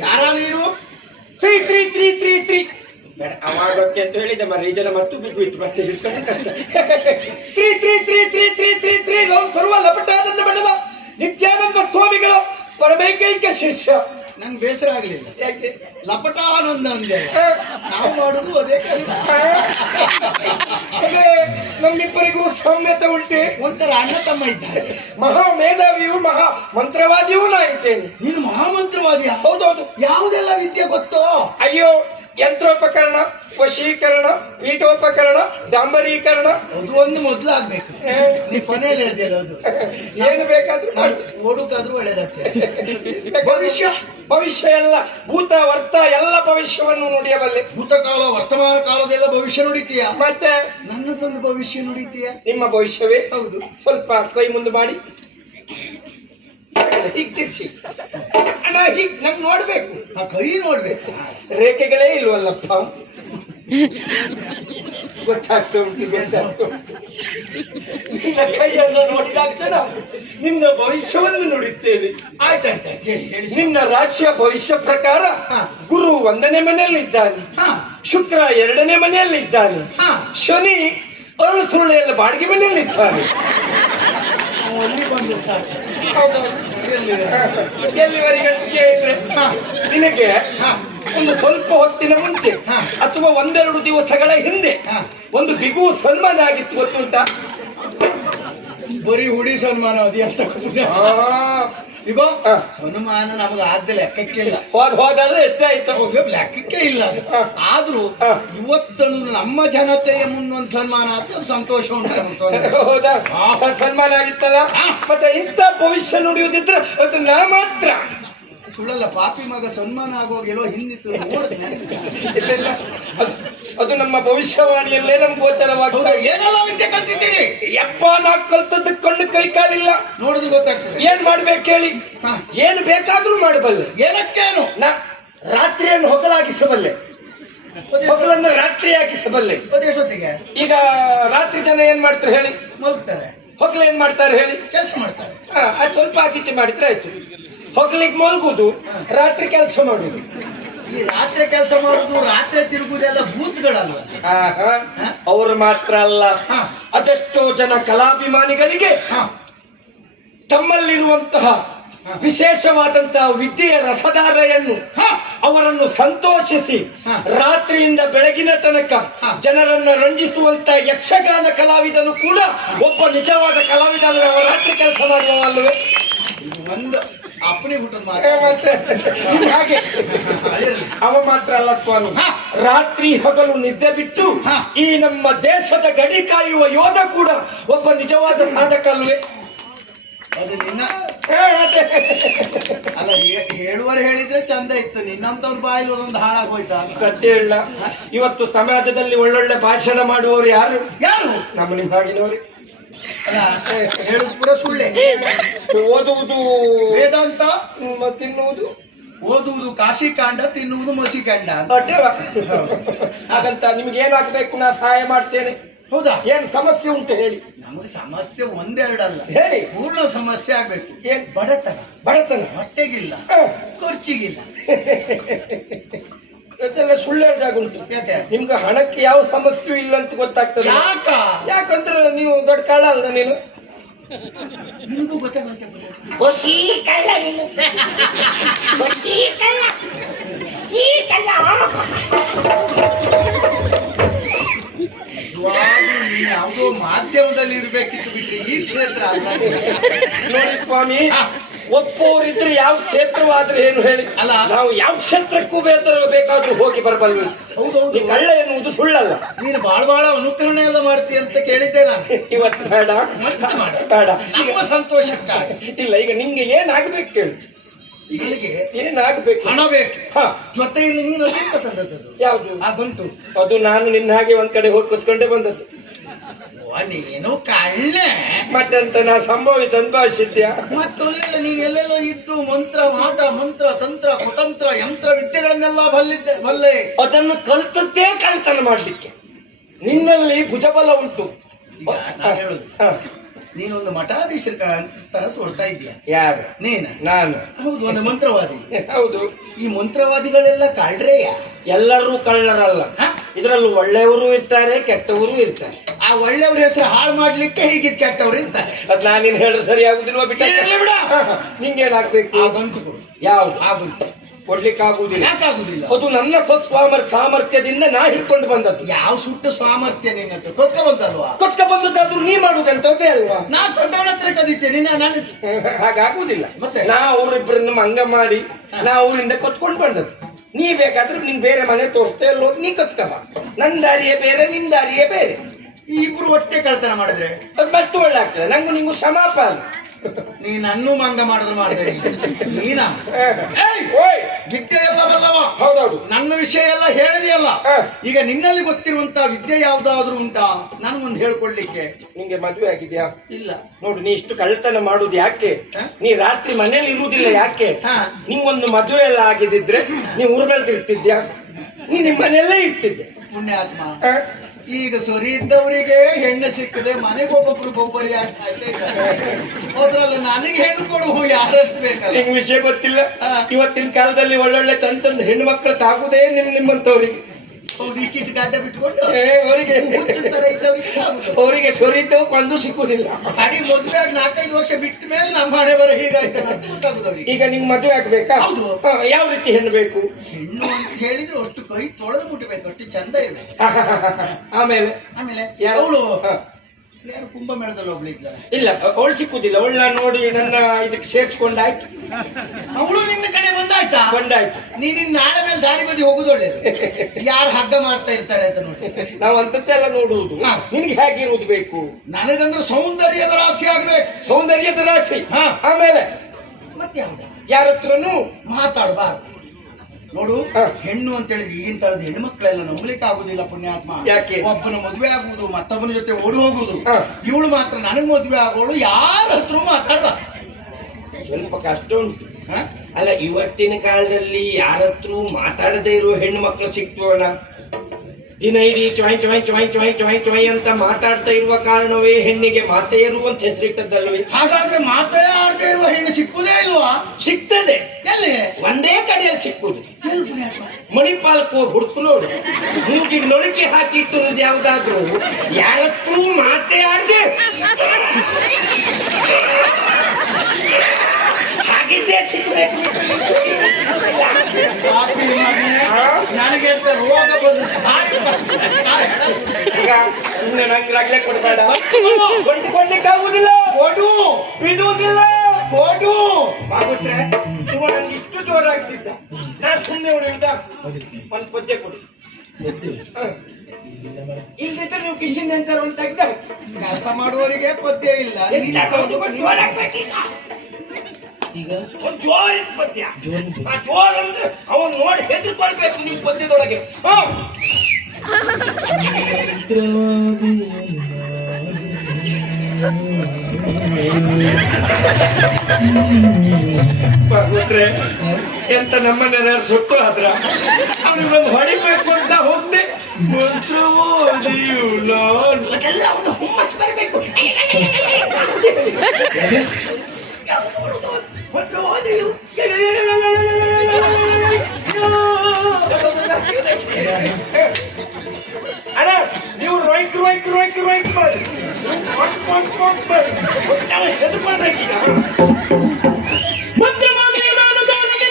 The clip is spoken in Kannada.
ಯಾರ ನೀನು three three three three three ಬೇಡ ಅವಾಗಕ್ಕೆ ಅಂತ ಹೇಳಿದೆ ಮರ ಈ ಜನ ಮತ್ತು ಬಿಟ್ಟು ಬಿಟ್ಟು ಮತ್ತೆ ಹಿಡ್ಕೊಂಡು three three three three three three three loan ಸರ್ವ ಲಪಟಾನಂದ ಮಠದ ನಿತ್ಯಾನಂದ ಸ್ವಾಮಿಗಳು ಪರಮೈಕೈಕ ಶಿಷ್ಯ. ನಂಗೆ ಬೇಸರ ಆಗ್ಲಿಲ್ಲ. ಯಾಕೆ? ಲಪಟಾನಂದ ಅಂದೆ. ನಾವು ಮಾಡುದು ಅದೇ ಕೆಲಸ. ಅಂದ್ರೆ ನಮ್ಮಿಬ್ಬರಿಗೂ ಸಾಮ್ಯತೆ ಉಂಟೆ. ಒಂಥರ ಅಣ್ಣ ತಮ್ಮ ಇದ್ದಾರೆ. ಮಹಾ ಮೇಧಾವಿಯು ಮಹಾ ಮಂತ್ರವಾದಿಯೂ ನಾ ಇದ್ದೇನೆ. ನೀನು ಮಹಾಮಂತ್ರವಾದಿಯ? ಹೌದೌದು. ಯಾವುದೆಲ್ಲ ವಿದ್ಯೆ ಗೊತ್ತೋ? ಅಯ್ಯೋ ಯಂತ್ರೋಪಕರಣ ವಶೀಕರಣ ಪೀಠೋಪಕರಣ ಡಾಂಬರೀಕರಣ. ಅದು ಒಂದು ಮೊದಲು ಆಗ್ಬೇಕು ನೀ ಕೊನೆಯಲ್ಲಿ ಹೇಳ್ದಿರೋದು. ಏನು ಬೇಕಾದ್ರೂ ಓಡುಕಾದ್ರೂ ಒಳ್ಳೇದಾಗ್ತದೆ. ಭವಿಷ್ಯ. ಭವಿಷ್ಯ ಎಲ್ಲ ಭೂತ ವರ್ತ ಎಲ್ಲ ಭವಿಷ್ಯವನ್ನು ನುಡಿಯಬಲ್ಲೆ. ಭೂತಕಾಲ ವರ್ತಮಾನ ಕಾಲದೆಲ್ಲ ಭವಿಷ್ಯ ನುಡಿತೀಯ? ಮತ್ತೆ? ನನ್ನದೊಂದು ಭವಿಷ್ಯ ನುಡಿತೀಯ? ನಿಮ್ಮ ಭವಿಷ್ಯವೇ? ಹೌದು. ಸ್ವಲ್ಪ ಕೈ ಮುಂದೆ ಮಾಡಿ. ಹೀಗ್ ತಿರ್ಸಿ ಅಣ್ಣ ಹೀಗ್ ನೋಡಬೇಕು ನೋಡ್ಬೇಕು. ಆ ಕೈ ನೋಡ್ಬೇಕು. ರೇಖೆಗಳೇ ಇಲ್ವಲ್ಲಪ್ಪ. ಗೊತ್ತಾಗ್ತಾ ಉಂಟು ಗೊತ್ತಾಗ್ತಾ ಉಂಟು. ನಿನ್ನ ಕೈಯನ್ನು ನೋಡಿದ ಕ್ಷಣ ನಿನ್ನ ಭವಿಷ್ಯವನ್ನು ನೋಡಿದ್ದೇವೆ ಆಯ್ತಾಯ್ತಾಯ್ತು ಹೇಳಿ ಹೇಳಿ. ನಿನ್ನ ರಾಶಿಯ ಭವಿಷ್ಯ ಪ್ರಕಾರ. ಗುರು ಒಂದನೇ ಮನೆಯಲ್ಲಿದ್ದಾನೆ. ಹಾ. ಶುಕ್ರ ಎರಡನೇ ಮನೆಯಲ್ಲಿದ್ದಾನೆ. ಹಾ. ಶನಿ ಅರುಳು ಸುರುಳೆಲ್ಲ ಬಾಡಿಗೆ ಮನೆಯಲ್ಲಿದ್ದಾನೆ. ಇದ್ದಾನೆ ಅಲ್ಲಿ ಬಂದು ಸಾಕು? ಎಲ್ಲಿವರೆಗೆ ಕೇಳಿದ್ರೆ. ನಿನಗೆ. ಒಂದು ಸ್ವಲ್ಪ ಹೊತ್ತಿನ ಮುಂಚೆ. ಅಥವಾ ಒಂದೆರಡು ದಿವಸಗಳ ಹಿಂದೆ. ಒಂದು ಬಿಗು ಸನ್ಮಾನ ಆಗಿತ್ತು ಗೊತ್ತುಂಟ ಬರೀ ಹುಡಿ ಸನ್ಮಾನ ಅದು ಎಂತ. ಈಗ. ಸನ್ಮಾನ ನಮಗೆ ಇಲ್ಲ. ಲೆಕ್ಕಕ್ಕಿಲ್ಲ ಹೋದ ಹೋದಲ್ಲ ಎಷ್ಟಾಯ್ತು ಹೌದು, ಲೆಕ್ಕಕ್ಕೆ ಇಲ್ಲ. ಆದ್ರೂ ಇವತ್ತನ್ನು ನಮ್ಮ ಜನತೆಯ ಮುಂದೊಂದು ಸನ್ಮಾನ ಆತ ಸಂತೋಷ ಉಂಟು. ಸನ್ಮಾನ ಆಗಿತ್ತಲ್ಲ. ಮತ್ತೆ ಇಂಥ ಭವಿಷ್ಯ ನುಡಿಯುತ್ತಿದ್ರೆ ಅದು ನಾ ಮಾತ್ರ. ಸುಳ್ಳಲ್ಲ ಪಾಪಿ ಮಗ ಸನ್ಮಾನ ಆಗೋಗಿಲ್ಲೋ ಹಿಂದಿತ್ತು ಅದು- ನಮ್ಮ ಭವಿಷ್ಯವಾಣಿಯಲ್ಲೇ ನಮ್ಗೆ ಗೋಚರವಾಗುತ್ತೆ ಏನೆಲ್ಲ ವಿದ್ಯೆ ಕಲ್ತಿದ್ದೀರಿ. ಯಪ್ಪ ನಾ ಕಲ್ತದ್ದು ಕಣ್ಣು ಕೈ ಕಾಲಿಲ್ಲ. ನೋಡಿದ್ರೆ ಗೊತ್ತಾಗ್ತದೆ. ಏನ್ ಮಾಡ್ಬೇಕು ಹೇಳಿ. ಏನು ಬೇಕಾದ್ರೂ ಮಾಡಬಲ್ಲೆ. ಏನಕ್ಕೇನು? ನಾ ರಾತ್ರಿಯನ್ನು ಹೊಗಲಾಗಿಸಬಲ್ಲೆ. ಹೊಗಲನ್ನು ರಾತ್ರಿ ಆಗಿಸಬಲ್ಲೆ ಎಷ್ಟೊತ್ತಿಗೆ ಈಗ ರಾತ್ರಿ ಜನ ಏನ್ ಮಾಡ್ತಾರೆ ಹೇಳಿ? ಮಲಗ್ತಾರೆ. ಹೊಗಲು ಏನ್ ಮಾಡ್ತಾರೆ ಹೇಳಿ? ಕೆಲಸ ಮಾಡ್ತಾರೆ. ಹಾ, ಅದು ಸ್ವಲ್ಪ ಆಚೀಚೆ ಮಾಡಿದ್ರೆ ಆಯ್ತು. ಹೊಗಲಿಗೆ ಮಲ್ಗುದು ರಾತ್ರಿ ಕೆಲಸ ಮಾಡುದು. ಈ ರಾತ್ರಿ ಕೆಲಸ ಮಾಡುದು ರಾತ್ರಿ ತಿರುಗುದೆಲ್ಲ ಭೂತ್ಗಳಲ್ವ? ಆಹಾ, ಅವ್ರು ಮಾತ್ರ ಅಲ್ಲ. ಅದೆಷ್ಟೋ ಜನ ಕಲಾಭಿಮಾನಿಗಳಿಗೆ ತಮ್ಮಲ್ಲಿರುವಂತಹ. ವಿಶೇಷವಾದಂತಹ ವಿದ್ಯೆಯ ರಥಧಾರೆಯನ್ನು ಅವರನ್ನು ಸಂತೋಷಿಸಿ ರಾತ್ರಿಯಿಂದ ಬೆಳಗಿನ ತನಕ ಜನರನ್ನು ರಂಜಿಸುವಂತ ಯಕ್ಷಗಾನ ಕಲಾವಿದನು ಕೂಡ ಒಬ್ಬ ನಿಜವಾದ ಕಲಾವಿದ ಅಲ್ವೇ ರಾತ್ರಿ ಕೆಲಸ ಮಾಡುವವಲ್ವೇ ಇದು ಒಂದು ಅಪ್ಪನಿ ಹುಟ್ಟದ ಏ, ಮತ್ತೆ? ಇದು ಹಾಗೆ. ಅವ ಮಾತ್ರ ಅಲ್ಲ ಸ್ವಾಮಿ ರಾತ್ರಿ ಹಗಲು ನಿದ್ದೆ ಬಿಟ್ಟು ಈ ನಮ್ಮ ದೇಶದ ಗಡಿ ಕಾಯುವ ಯೋಧ ಕೂಡ ಒಬ್ಬ ನಿಜವಾದ ಸಾಧಕ ಅಲ್ವೇ? ಅದು ನಿನ್ನ. ಅಲ್ಲ ಹೇಳುವರು ಹೇಳಿದ್ರೆ ಚಂದ ಇತ್ತು. ನಿನ್ನಂತವ್ರ ಬಾಯಲ್ಲಿ ಒಂದೊಂದು ಹಾಳಾಗೋಯ್ತಾ ಸತ್ಯ ಇಲ್ಲ ಇವತ್ತು ಸಮಾಜದಲ್ಲಿ ಒಳ್ಳೊಳ್ಳೆ ಭಾಷಣ ಮಾಡುವವರು ಯಾರು? ಯಾರು? ನಮ್ಮ ನಿಮ್ಮ ಹಾಗಿನವರು ಅಲ್ಲ ಹೇಳುದು ಕೂಡ ಸುಳ್ಳೆ. ಓದುವುದು. ವೇದಾಂತ ತಿನ್ನುವುದು. ಓದುವುದು ಕಾಶಿ ಕಾಂಡ ತಿನ್ನುವುದು ಮಸಿ ಕಾಂಡ. ಹಾಗಂತ ನಿಮ್ಗೆ ಏನಾಗಬೇಕು ನಾ ಸಹಾಯ ಮಾಡ್ತೇನೆ. ಹೌದಾ? ಏನ್ ಸಮಸ್ಯೆ ಉಂಟು ಹೇಳಿ. ನಮಗೆ ಸಮಸ್ಯೆ ಒಂದೆರಡಲ್ಲ. ಹೇಳಿ. ಪೂರ್ಣ ಸಮಸ್ಯೆ ಆಗ್ಬೇಕು. ಏನ್? ಬಡತನ. ಬಡತನ. ಹೊಟ್ಟೆಗಿಲ್ಲ. ಖರ್ಚಿಗಿಲ್ಲ ಇದೆಲ್ಲ ಸುಳ್ಳು ಹೇಳ್ದಾಗುಂಟು ಯಾಕೆ? ನಿಮ್ಗೆ ಹಣಕ್ಕೆ ಯಾವ ಸಮಸ್ಯೆ ಇಲ್ಲ ಅಂತ ಗೊತ್ತಾಗ್ತದೆ. ಯಾಕ? ಯಾಕಂದ್ರೆ ನೀವು ದೊಡ್ಡ ಕಾಳ ಅಲ್ಲ ನೀನು? ನಿನಗೂ ಗೊತ್ತಾಗುತ್ತೆ ಹೊಸಿ ಕಳ್ಳ ನೀನು. ಹೊಸಿ ಕಳ್ಳ. ಚೀ ಕಳ್ಳ. ಇವಾಗ್ಲೂ ನೀನ್ ಯಾವುದೋ ಮಾಧ್ಯಮದಲ್ಲಿ ಇರ್ಬೇಕಿತ್ತು ಬಿಟ್ರೆ ಈ ಕ್ಷೇತ್ರ ಅಲ್ಲ. ನೋಡಿ ಸ್ವಾಮಿ ಒಪ್ಪೋರಿದ್ರೆ ಯಾವ ಕ್ಷೇತ್ರವಾದ್ರೆ ಏನು ಹೇಳಿ. ಅಲ್ಲ. ನಾವು ಯಾವ ಕ್ಷೇತ್ರಕ್ಕೂ ಬೇಕಾದ್ರೂ ಬೇಕಾದ್ರೂ ಹೋಗಿ ಬರಬಲ್ವಿ ಹೌದೌದು ಕಳ್ಳ ಎನ್ನುವುದು ಸುಳ್ಳಲ್ಲ. ನೀನು ಬಾಳ ಬಾಳ ಅನುಕರಣೆ ಎಲ್ಲ ಮಾಡ್ತೀಯ ಅಂತ ಕೇಳಿದ್ದೆ ನಾನು. ಇವತ್ತು ಬೇಡ. ಬೇಡ. ನಮ್ಮ ಸಂತೋಷಕ್ಕಾಗಿ. ಇಲ್ಲ ಈಗ ನಿಮ್ಗೆ ಏನಾಗ್ಬೇಕು ಕೇಳಿ. ಇಲ್ಲಿಗೆ ಏನಾಗ್ಬೇಕು? ಹಣ ಬೇಕು. ಜೊತೆಯಲ್ಲಿ ನೀನು ಅದೆಂತ ತಂದದ್ದು. ಯಾವುದು? ಆ ಬಂತು. ಅದು ನಾನು ನಿನ್ನ ಹಾಗೆ ಒಂದ್ ಕಡೆ ಹೋಗಿ ಕುತ್ಕೊಂಡೇ ಬಂದದ್ದು. ನೀನು ಕಳ್ಳೆ. ಮತ್ತಂತ ನಾ ಸಂಭವಿತ ಅನ್ಭವಿಸಿದ್ಯಾ ಮತ್ತೊಲ್ಲೆಲ್ಲ ನೀವು ಎಲ್ಲೆಲ್ಲೋ ಇದ್ದು ಮಂತ್ರ ಮಾಟ ಮಂತ್ರ ತಂತ್ರ ಕುತಂತ್ರ ಯಂತ್ರ ವಿದ್ಯೆಗಳನ್ನೆಲ್ಲ ಬಲ್ಲಿದ್ದೆ ಬಲ್ಲೆ. ಅದನ್ನು ಕಲ್ತದ್ದೇ ಕಳ್ತನ ಮಾಡ್ಲಿಕ್ಕೆ. ನಿನ್ನಲ್ಲಿ ಭುಜಬಲ ಉಂಟು. ನೀನೊಂದು ಮಠಾಧೀಶರ ತರ ತೋರ್ತಾ ಇದೀಯ ಯಾರು? ನೀನ? ನಾನು. ಹೌದು ಒಂದು ಮಂತ್ರವಾದಿ. ಹೌದು. ಈ ಮಂತ್ರವಾದಿಗಳೆಲ್ಲ ಕಳ್ರೆಯ ಎಲ್ಲರೂ ಕಳ್ಳರಲ್ಲ? ಇದರಲ್ಲೂ ಒಳ್ಳೆಯವರು ಇರ್ತಾರೆ ಕೆಟ್ಟವರು ಇರ್ತಾರೆ. ಆ ಒಳ್ಳೆಯವ್ರ ಹೆಸರು ಹಾಳು ಮಾಡ್ಲಿಕ್ಕೆ ಹೀಗಿದ್ ಕೆಟ್ಟವ್ರು ಇರ್ತಾರೆ. ಅದ್ ನಾನೇನು ಹೇಳಿದ್ರೆ ಸರಿ ಆಗುದಿಲ್ವಾ ಬಿಟ್ಟ? ಬಿಡ. ನಿಂಗೇನಾಗ್ಬೇಕು ಯಾವ್ದು? ಆ ಗಂಟು ಕೊಡ್ಲಿಕ್ಕೆ ಆಗುದಿಲ್ಲ? ಯಾಕಾಗುದಿಲ್ಲ ಅದು ನನ್ನ ಸ್ವಸ್ವಾಮರ್ ಸಾಮರ್ಥ್ಯದಿಂದ ನಾ ಹಿಡ್ಕೊಂಡು ಬಂದದ್ದು. ಯಾವ ಸುಟ್ಟ ಸಾಮರ್ಥ್ಯ ನಿನ್ನತ್ರ ಕೊತ್ತ ಬಂತಲ್ವಾ ಕೊಟ್ಟ ಬಂದದ್ದಾದ್ರೂ ನೀ ಮಾಡುದಂತದ್ದೇ ಅಲ್ವಾ? ನಾ ಕೊದ್ದವನ ಹತ್ರ ಕದೀತೇನೆ ನಾನು ಹಾಗಾಗುದಿಲ್ಲ. ಮತ್ತೆ? ನಾ ಅವರಿಬ್ಬರನ್ನು ಮಂಗ ಮಾಡಿ ನಾ ಅವರಿಂದ ಕೊತ್ಕೊಂಡು ಬಂದದ್ದು. ನೀ ಬೇಕಾದ್ರೆ ನಿನ್ ಬೇರೆ ಮನೆ ತೋರಿಸ್ತಾ ಹೋಗಿ ನೀ ಕತ್ಕವ ನನ್ ದಾರಿಯೇ ಬೇರೆ ನಿನ್ ದಾರಿಯೇ ಬೇರೆ. ಈ ಇಬ್ರು ಒಟ್ಟೆ ಕಳ್ತನ ಮಾಡಿದ್ರೆ? ಅದು ಮತ್ತೆ ಒಳ್ಳೆ ಆಗ್ತದೆ ನಂಗೂ ಸಮಾಪ ಸಮಾಪಾಲ ನೀ ನನ್ನೂ ಮಂಗ ಮಾಡಿದ್ರೆ ಮಾಡಿದೆ ನೀನಾ. ವಿದ್ಯೆ ಎಲ್ಲ ಬಲ್ಲವ. ಹೌದೌದು. ನನ್ನ ವಿಷಯ ಎಲ್ಲ ಹೇಳಿದೆಯಲ್ಲ. ಈಗ ನಿನ್ನಲ್ಲಿ ಗೊತ್ತಿರುವಂತ ವಿದ್ಯೆ ಯಾವ್ದಾದ್ರು ಉಂಟಾ? ನನಗೊಂದು ಹೇಳ್ಕೊಡ್ಲಿಕ್ಕೆ. ನಿಂಗೆ ಮದುವೆ ಆಗಿದ್ಯಾ? ಇಲ್ಲ. ನೋಡು ನೀ ಇಷ್ಟು ಕಳ್ಳತನ ಮಾಡುದು ಯಾಕೆ? ನೀ ರಾತ್ರಿ ಮನೇಲಿ ಇರುವುದಿಲ್ಲ ಯಾಕೆ. ನಿಂಗೊಂದು ಮದುವೆ ಎಲ್ಲ ಆಗಿದ್ದಿದ್ರೆ ನೀ ಊರ ಇರ್ತಿದ್ಯಾ? ನೀ ನಿಮ್ಮ ಮನೆಯಲ್ಲೇ ಇರ್ತಿದ್ದೆ. ಪುಣ್ಯಾತ್ಮ? ಈಗ ಸೊರಿ ಇದ್ದವರಿಗೆ ಹೆಣ್ಣು ಸಿಕ್ಕದೆ ಮನೆಗೊಬ್ಬೊಬ್ರು ಗೊಬ್ಬರಿ ಹೋದ್ರಲ್ಲ ನನಗೆ ಹೆಣ್ಣು ಕೊಡು ಯಾರಂತ ಬೇಕಲ್ಲ? ನಿಂಗ್ ವಿಷಯ ಗೊತ್ತಿಲ್ಲ. ಇವತ್ತಿನ ಕಾಲದಲ್ಲಿ ಒಳ್ಳೊಳ್ಳೆ ಚಂದ ಚಂದ ಹೆಣ್ಣು ಮಕ್ಕಳು ತಾಗುದೇ ನಿಮ್ ನಿಮ್ಮಂತವ್ರಿಗೆ. ಇಷ್ಟಿಷ್ಟು ಗಡ್ಡ ಬಿಟ್ಕೊಂಡು ಏ, ಅವರಿಗೆ. ಅವರಿಗೆ ಸೊರಿತು ಕೊಂದು ಸಿಕ್ಕುದಿಲ್ಲ. ಕಡಿ ಮದುವೆ ಆಗಿ ನಾಲ್ಕೈದು ವರ್ಷ ಬಿಟ್ಟ ಮೇಲೆ ನಮ್ಮ ಹಣೆ ಬರ ಹೀಗಾಯ್ತಲ್ಲ ಅಂತ ಗೊತ್ತಾಗುದು ಅವ್ರಿಗೆ. ಈಗ ನಿಮ್ಗೆ ಮದುವೆ ಆಗ್ಬೇಕಾ? ಹೌದು. ಯಾವ ರೀತಿ ಹೆಣ್ಣು ಬೇಕು ಹೆಣ್ಣು ಅಂತ ಹೇಳಿದ್ರೆ ಅಷ್ಟು ಕೈ ತೊಳೆದು ಮುಟ್ಟಬೇಕು ಅಷ್ಟು ಚಂದ ಇರ್ಬೇಕು. ಆಮೇಲೆ? ಆಮೇಲೆ ಅವಳು. ಯಾರು ಕುಂಭಮೇಳದಲ್ಲಿ ಒಬ್ಳು ಇಲ್ಲ ಅವಳು ಸಿಕ್ಕುದಿಲ್ಲ. ಅವಳನ್ನ ನೋಡಿ ನನ್ನ ಇದಕ್ಕೆ ಸೇರ್ಸ್ಕೊಂಡಾಯ್ತು. ಅವಳು ನಿನ್ನ ಕಡೆ ಬಂದಾಯ್ತಾ? ಬಂದಾಯ್ತು. ನೀನ್ ನಾಳೆ ಮೇಲೆ ದಾರಿ ಬದಿ ಹೋಗುದು ಒಳ್ಳೇದು. ಯಾರು ಹಗ್ಗ ಮಾಡ್ತಾ ಇರ್ತಾರೆ ಅಂತ ನೋಡಿ. ನಾವು ಅಂತದ್ದೆಲ್ಲ ನೋಡುವುದು. ನಿನ್ಗೆ ಹೇಗಿರುವುದು ಬೇಕು? ನನಗಂದ್ರೆ ಸೌಂದರ್ಯದ ರಾಶಿ ಆಗ್ಬೇಕು. ಸೌಂದರ್ಯದ ರಾಶಿ. ಆಮೇಲೆ? ಮತ್ತೆ ಯಾವ್ದು? ಯಾರ ಹತ್ರನು? ಮಾತಾಡಬಾರ್ದು. ನೋಡು. ಹೆಣ್ಣು ಅಂತ ಹೇಳಿದ್ರೆ ಈಗಿನ ತರದ ಹೆಣ್ಮಕ್ಳೆಲ್ಲ ನಂಬಲಿಕ್ಕೆ ಆಗುದಿಲ್ಲ ಪುಣ್ಯಾತ್ಮ. ಯಾಕೆ? ಒಬ್ಬನ ಮದುವೆ ಆಗುವುದು ಮತ್ತೊಬ್ಬನ ಜೊತೆ ಓಡಿ ಹೋಗುದು. ಇವಳು ಮಾತ್ರ ನನಗ್ ಮದುವೆ ಆಗೋಳು ಯಾರ ಹತ್ರ ಮಾತಾಡ್ಬಾರ್ದು. ಸ್ವಲ್ಪ ಕಷ್ಟ ಉಂಟು. ಅಲ್ಲ ಇವತ್ತಿನ ಕಾಲದಲ್ಲಿ ಯಾರತ್ರೂ ಮಾತಾಡದೆ ಇರುವ ಹೆಣ್ಣು ಮಕ್ಕಳು ಸಿಕ್ತೋಣ ದಿನ ಇಡೀ ಚೊಯ್ ಚೊಯ್ ಚೊಯ್ ಚೊಯ್ ಚೊಯ್ ಚೊಯ್ ಅಂತ ಮಾತಾಡ್ತಾ ಇರುವ ಕಾರಣವೇ ಹೆಣ್ಣಿಗೆ ಮಾತೆಯರು ಇರುವಂತ ಹೆಸರಿಟ್ಟದ್ದಲ್ವೇ ಹಾಗಾದ್ರೆ ಮಾತೇ ಆಡದೆ ಇರುವ ಹೆಣ್ಣು ಸಿಕ್ಕುದೇ ಇಲ್ವಾ? ಸಿಗ್ತದೆ ಎಲ್ಲಿ? ಒಂದೇ ಕಡೆಯಲ್ಲಿ ಸಿಕ್ಕುದು ಮಣಿಪಾಲಕ್ಕೆ ಹೋಗಿ ಹುಡುಕು ನೋಡು. ಮೂಗಿಗೆ ನೊಳಕಿ ಹಾಕಿಟ್ಟು ಯಾವ್ದಾದ್ರು. ಯಾರತ್ತೂ ಮಾತೇ ಆಡ್ದೆ. ನನಗೆ ಅಂತ ರೋಗ ಬಂದು ಸಾಯಿ ಈಗ ಸುಮ್ಮನೆ ನಂಗೆ ರಗಳೆ ಕೊಡಬೇಡ. ಕೊಂಡ್ಕೊಳ್ಳಿಕ್ಕಾಗುದಿಲ್ಲ ಕೊಡು. ಬಿಡುವುದಿಲ್ಲ. ಕೊಡು. ಆಗುತ್ತೆ ಇವ ನಂಗೆ ಇಷ್ಟು ಜೋರಾಗ್ತಿದ್ದ. ನಾ ಸುಮ್ಮನೆ ಅವನಿಂದ ಒಂದು ಪದ್ಯ ಕೊಡಿ. ಇಲ್ದಿದ್ರೆ ನೀವು ಕಿಶನ್ ಅಂತ ಒಂದು ತೆಗ್ದ ಕೆಲಸ ಮಾಡುವವರಿಗೆ ಪದ್ಯ ಇಲ್ಲ. ಈಗ ಒಂದು ಜೋರ್ ಪದ್ಯ. ಆ ಜೋರ್ ಅಂದ್ರೆ ಅವನ್ ನೋಡಿ ಹೆದರ್ಕೊಳ್ಬೇಕು ನೀವು ಪದ್ಯದೊಳಗೆ. ಹ. ಭಗವಂತ್ರೆ ಎಂತ ನಮ್ಮನ್ನ ಸುಟ್ಟು ಆದ್ರ ಅವನಿಗೊಂದು ಹೊಡಿಬೇಕು ಅಂತ ಹೋಗ್ದೆ. ಅದೆಲ್ಲ ಅವನು ಹುಮ್ಮಸ್ ಬರಬೇಕು. ಅಣ್ಣ ನೀವು ರೊಯ್ಕ್ ರೊಯ್ಕ್ ರೊಯ್ಕ್ ರೊಯ್ಕ್ ಮಾಡಿ ಕೊಟ್ ಕೊಟ್ ಕೊಟ್ ಮಾಡಿ ಒಟ್ಟಾರೆ ಹೆದರ್ಕೊಳ್ಬೇಕೀಗ ಮತ್ತೆ ಮಾತೆ ನಾನು ದಾನಿಗೆ